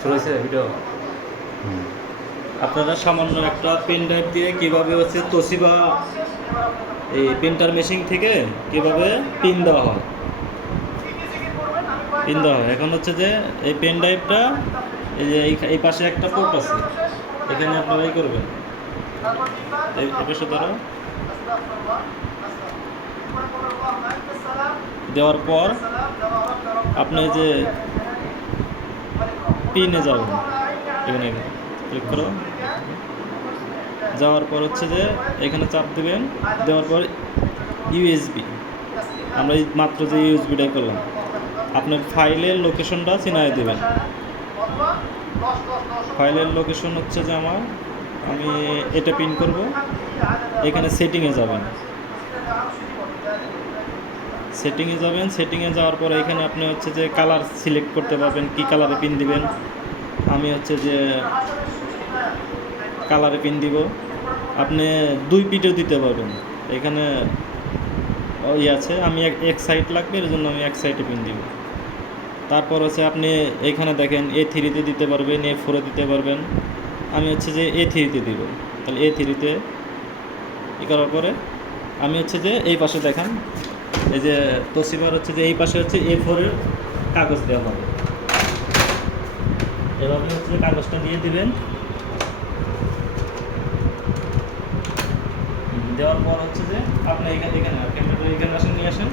শুরু হয়েছে ভিডিও। আপনারা সামান্য একটা পেন ড্রাইভ দিয়ে কীভাবে হচ্ছে তোশিবা এই প্রিন্টার মেশিন থেকে কীভাবে পিন দেওয়া হয় এখন হচ্ছে যে এই পেন ড্রাইভটা এই যে এই পাশে একটা পোর্ট আছে, এখানে আপনারা এই করবেন, এই পাশে ধরো দেওয়ার পর আপনি যে পিনে যাবেন, এখানে ক্লিক করো, যাওয়ার পর হচ্ছে যে এখানে চাপ দেবেন, দেওয়ার পর ইউএসবি, আমরা এই মাত্র যে ইউএসবিটাই করলাম, আপনার ফাইলের লোকেশনটা চিনায় দেবেন। ফাইলের লোকেশন হচ্ছে যে আমি এটা পিন করব, এখানে সেটিংয়ে যাবেন, সেটিংয়ে যাওয়ার পর এখানে আপনি হচ্ছে যে কালার সিলেক্ট করতে পারবেন, কি কালারে পিন দিবেন। আমি হচ্ছে যে কালারে পিন দিব, আপনি 2 পিটেও দিতে পারবেন, এখানে আছে, আমি এক সাইড লাগবে, এর জন্য আমি এক সাইডে পিন দিব। তারপর হচ্ছে আপনি এইখানে দেখেন A3-তে দিতে পারবেন, A4-এ দিতে পারবেন, আমি হচ্ছে যে A3-তে দিব। তাহলে A3-তে করার পরে আমি হচ্ছে যে এই পাশে দেখান, এই যে তোশিবার হচ্ছে যে এই পাশে হচ্ছে A4-এর কাগজ দেওয়া হবে, এভাবে হচ্ছে যে কাগজটা দিয়ে দিবেন। দেওয়ার পর হচ্ছে যে আপনি এখানে আসেন, নিয়ে আসেন,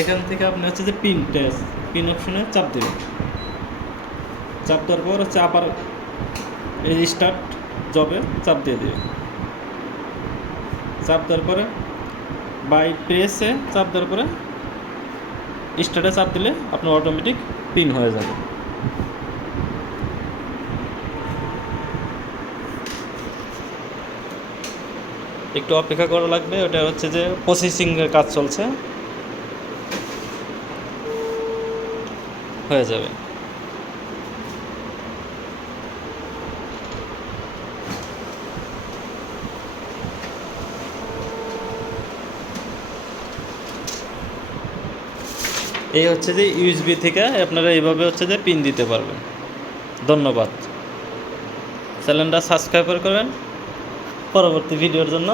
এখান থেকে আপনি হচ্ছে যে পিন অপশনে চাপ দেবেন। চাপ দেওয়ার পর হচ্ছে আবার এই স্টার্ট জবে চাপ দিয়ে দেবেন। চাপ দেওয়ার পরে বাই প্রেসে চাপ দেওয়ার পরে স্টার্টে চাপ দিলে আপনার অটোমেটিক পিন হয়ে যাবে। একটু অপেক্ষা করা লাগবে, ওটা হচ্ছে যে প্রসেসিংয়ের কাজ চলছে, হয়ে যাবে। এই হচ্ছে যে ইউএসবি থেকে আপনারা এইভাবে হচ্ছে যে পিন দিতে পারবেন। ধন্যবাদ। চ্যানেলটা সাবস্ক্রাইব করবেন পরবর্তী ভিডিওর জন্য।